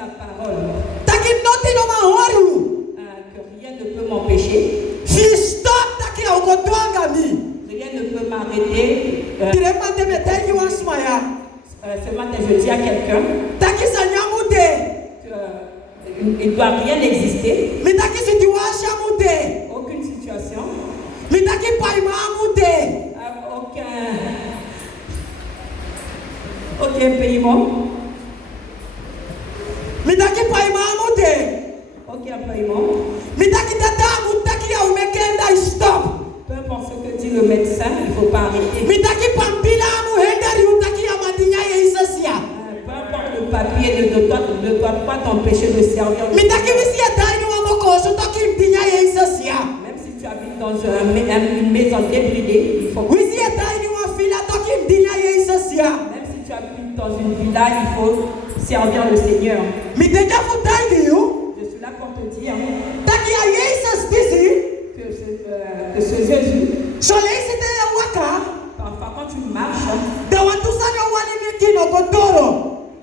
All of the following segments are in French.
la parole. Que rien ne peut m'empêcher. Rien ne peut m'arrêter. Ce matin, je dis à quelqu'un qu'il ne doit rien exister. Aucune situation. Aucun paiement. Aucun paiement. Peu importe ce que dit le médecin, il ne faut pas arrêter. Peu importe le papier ne doit pas t'empêcher de servir le Seigneur. Même si tu habites dans une maison débridée, il faut même si tu habites dans une villa, il faut servir le Seigneur. Je suis là pour te dire que ce Jésus, parfois quand tu marches,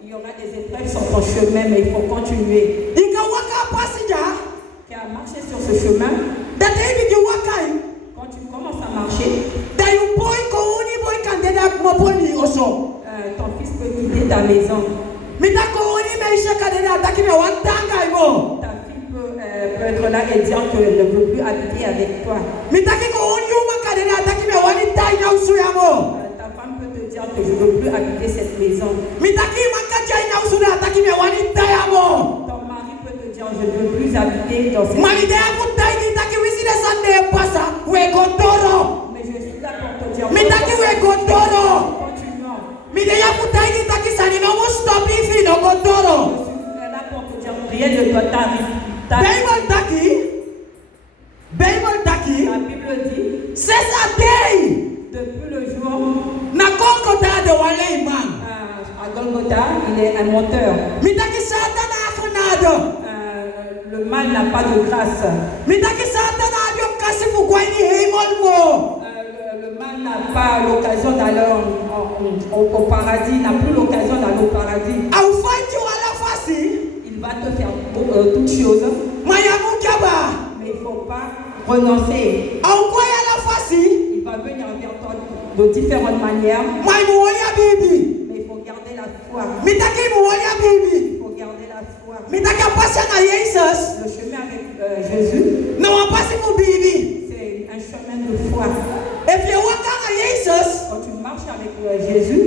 il y aura des épreuves sur ton chemin, mais il faut continuer. Car marcher sur ce chemin, quand tu commences à marcher, ton fils peut quitter ta maison. Ta fille peut être là et dire qu'elle ne veut plus habiter avec toi. Ta femme peut te dire que je ne veux plus habiter cette maison. Ton mari peut te dire je ne veux plus habiter dans cette maison. Mais je suis là pour te dire rien ne doit t'arriver. La Bible dit depuis le jour à Golgotha, il est un menteur. Le mal n'a pas de grâce. Le mal n'a pas l'occasion d'aller au paradis, n'a plus l'occasion d'aller au paradis. Il va te faire toutes choses. Mais il ne faut pas renoncer. Il va venir vers toi de différentes manières. Mais il faut garder la foi. Il faut garder la foi. Le chemin avec Jésus, c'est un chemin de foi. Quand tu marches avec Jésus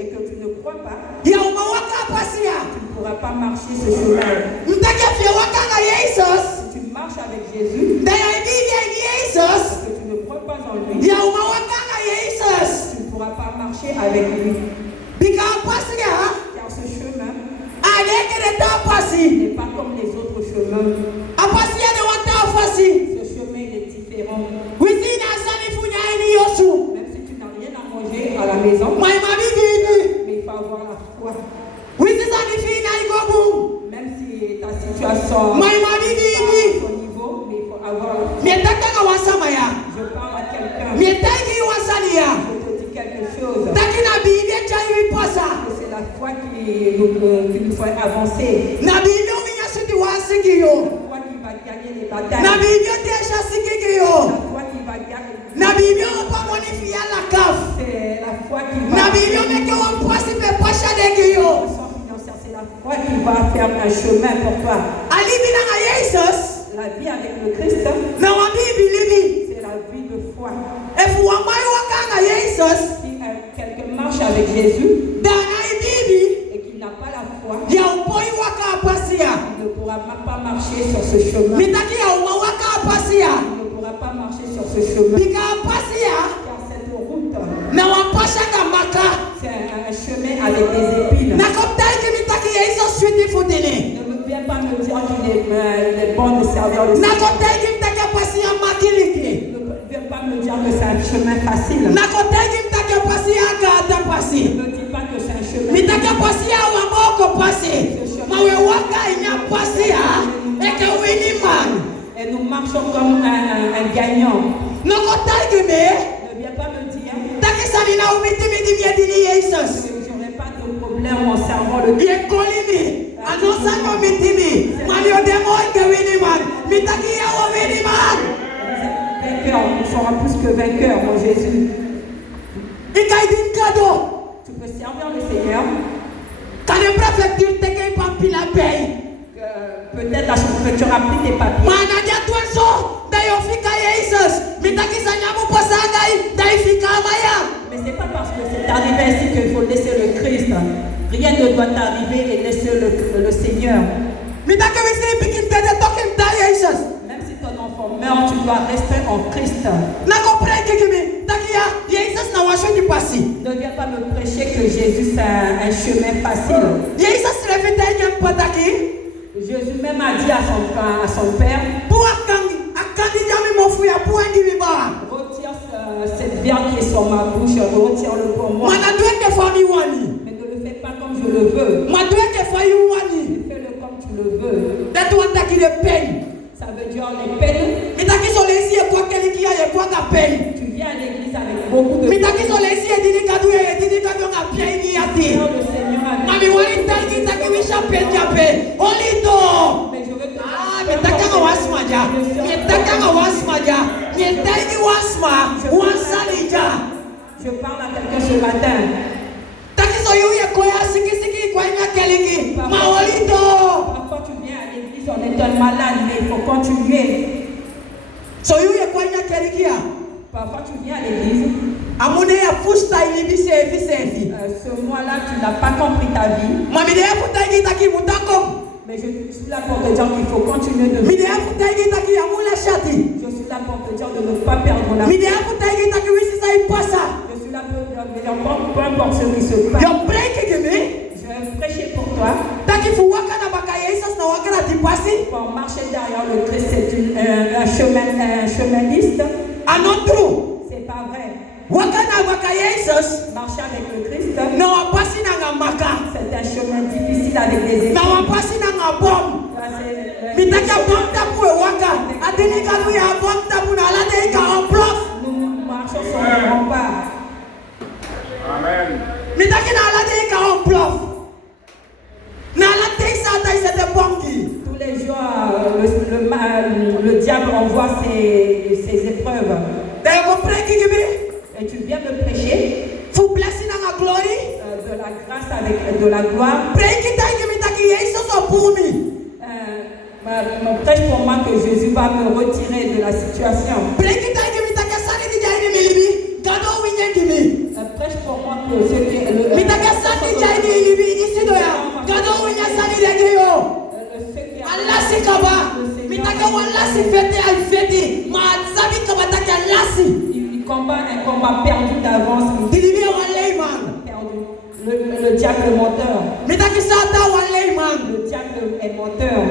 et que tu ne crois pas, tu ne pourras pas marcher ce chemin. Si tu marches avec Jésus et que tu ne crois pas en lui, tu ne pourras pas marcher avec lui. Car ce chemin n'est pas comme les autres chemins. Ce chemin il est différent. Même si tu n'as rien à manger à la maison, mais il faut avoir la foi. Même si ta situation n'est pas à ton niveau, mais il faut avoir la foi. Je parle à quelqu'un. Je te dis quelque chose. C'est la foi qui nous fait avancer. La foi qui va gagner les batailles. La foi qui va gagner. C'est la foi qui va. C'est la foi qui va faire un chemin pour toi. La vie avec le Christ, c'est la vie de foi. Si quelqu'un marche avec Jésus et qu'il n'a pas la foi, il ne pourra même pas marcher sur ce chemin. Il ne pourra pas marcher sur ce chemin. Car cette route, c'est un chemin avec des épines. Ne viens pas me dire qu'il est bon de servir le Seigneur. Ne viens pas me dire que c'est un chemin facile. Ne me dis pas que c'est un chemin et nous marchons comme un gagnant. Ne viens pas me dire que je n'aurai pas de problème en servant le Dieu. Anosanyo mitimi. Mario demo ke winiman. Mitaki ya o winiman. Vainqueur, nous serons plus que vainqueurs en Jésus. Ikaidin cadeau. Tu peux servir le Seigneur. Quand le préfecture te gagne pas la paye. Peut-être la sous-préfecture a pris tes papiers. Manadia tuenso. Dayo fika Jesus. Mitaki sanyamu posagai. Dayo fika maya. Mais c'est pas parce que c'est arrivé ainsi qu'il faut laisser le Christ. Rien ne doit t'arriver et laisser le Seigneur. Mitaki wisi pikin te de token da Jesus. Même si ton enfant meurt, tu dois rester en Christ. Na comprends que takia Jesus na washo di passi. Ne viens pas me prêcher que Jésus c'est un chemin facile. Jesus revita nyam pataki. Jésus même a dit à son père, retire cette viande qui est sur ma bouche, retire-le pour moi. Mais ne le fais pas comme je le veux. Fais-le comme tu le veux. Ça veut dire les peines. Tu viens à l'église avec beaucoup de peine. Le Seigneur a dit, mais je veux te je parle à quelqu'un ce matin. Parfois tu viens à l'église, on est un malade, mais il faut continuer. Parfois tu viens à l'église. Ce mois-là, tu n'as pas compris ta vie. Mais je suis là pour te dire qu'il faut continuer de vivre. Je suis là pour te dire de ne pas perdre la foi. Je suis là pour te dire peu importe ce qui se passe. Je vais prêcher pour toi. Pour marcher derrière le Christ, c'est un cheministe. C'est pas vrai. Marcher avec le Christ, c'est un chemin difficile avec des épreuves. Nous marchons sur le rempart. Amen. Tous les jours, le diable envoie ses épreuves. Et tu viens me prêcher de la grâce avec de la gloire. Me prêche pour moi que Jésus va me retirer de la situation. Prêche pour moi que ce qui est le il combat un combat perdu d'avance. Le diable est menteur. Le diable est menteur.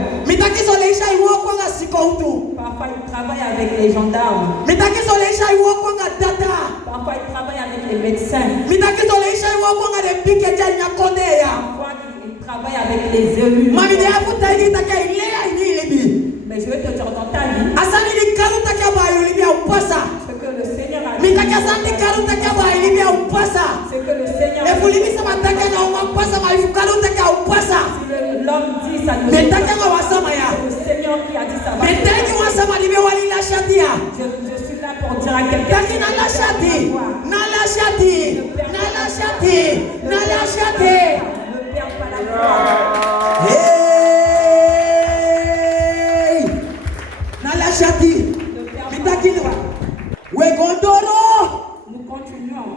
Parfois il travaille avec les gendarmes. Parfois il travaille avec les médecins. Parfois il travaille avec les élus. Mais je vais te dire dans ta vie ce que le Seigneur a dit. Ce que le Seigneur a dit. Si l'homme dit ça ne veut pas. C'est le Seigneur qui a dit ça. Je suis là pour dire à quelqu'un qui n'a la chati. Ne perds pas la foi. Nous continuons.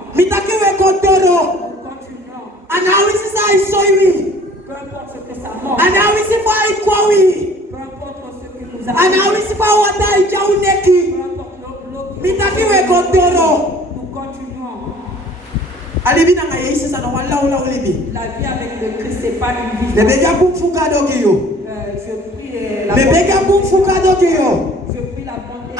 Nous continuons. Peu importe ce que ça montre. Peu importe ce que nous avons. Peu importe nous continuons. La vie avec le Christ, c'est pas une vie. Je prie la bonté.